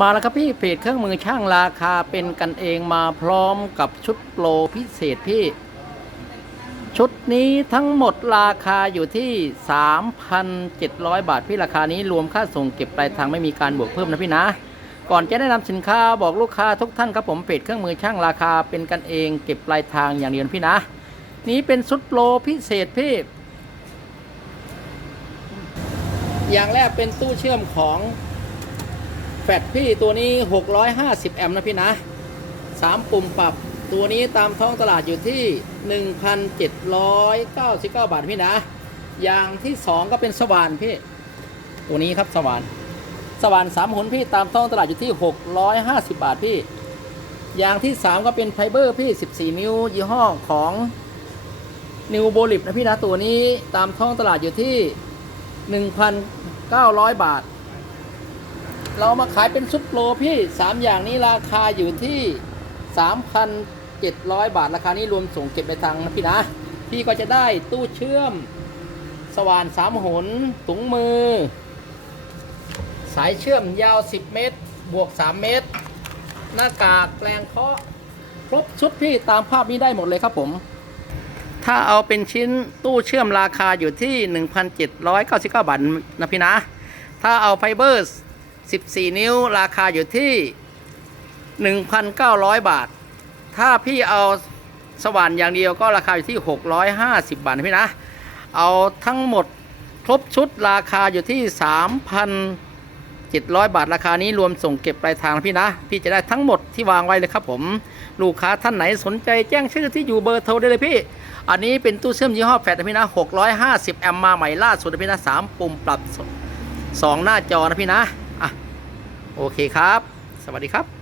มาแล้วครับพี่เพจเครื่องมือช่างราคาเป็นกันเองมาพร้อมกับชุดโปรพิเศษพี่ ชุดนี้ทั้งหมดราคาอยู่ที่ 3,700 บาท พี่ราคานี้รวมค่าส่งเก็บปลายทางไม่มีการบวกเพิ่มนะพี่นะ ก่อนจะแนะนำสินค้าบอกลูกค้าทุกท่านครับผมเพจเครื่องมือช่างราคาเป็นกันเอง เก็บปลายทางอย่างเดียวนะพี่นะ นี้เป็นชุดโปรพิเศษพี่ อย่างแรกเป็นตู้เชื่อมของ แฟลชพี่ตัวนี้ 650 แอมป์นะพี่นะ 3 ปุ่มปรับตัวนี้ตามท้องตลาดอยู่ที่ 1,799 บาทพี่นะ อย่างที่ 2 ก็เป็นสว่านพี่ ตัวนี้ครับสว่าน สว่าน3หุนพี่ตามท้องตลาดอยู่ที่ 650 บาทพี่ อย่างที่ 3 ก็เป็นไฟเบอร์พี่ 14 นิ้วยี่ห้อของนิวโบลิปนะพี่นะตัวนี้ตามท้องตลาดอยู่ที่ 1,900 บาท เรามาขายเป็นชุดโปรพี่ 3 อย่างนี้ราคาอยู่ที่ 3,700 บาท ราคานี้รวมส่งเก็บไปทางนะพี่นะ พี่ก็จะได้ตู้เชื่อม สว่าน3หนถุงมือ สายเชื่อมยาว 10 เมตร บวก 3 เมตร หน้ากากแปลงเคาะครบชุดพี่ตามภาพนี้ได้หมดเลยครับผม ถ้าเอาเป็นชิ้นตู้เชื่อมราคาอยู่ที่ 1,799 บาทนะพี่นะ ถ้าเอาไฟเบอร์ 14 นิ้วราคาอยู่ที่ 1,900 บาท ถ้าพี่เอาสว่านอย่างเดียวก็ราคาอยู่ที่ 650 บาทนะพี่นะ เอาทั้งหมดครบชุดราคาอยู่ที่ 3,700 บาทราคานี้รวมส่งเก็บปลายทางนะพี่นะ พี่จะได้ทั้งหมดที่วางไว้เลยครับผม ลูกค้าท่านไหนสนใจแจ้งชื่อที่อยู่เบอร์โทรได้เลยพี่ อันนี้เป็นตู้เชื่อมยี่ห้อแฟลตนะพี่นะ650 แอมมาใหม่ล่าสุดนะพี่นะ 3 ปุ่มปรับ 2 หน้าจอนะพี่นะ โอเคครับ สวัสดีครับ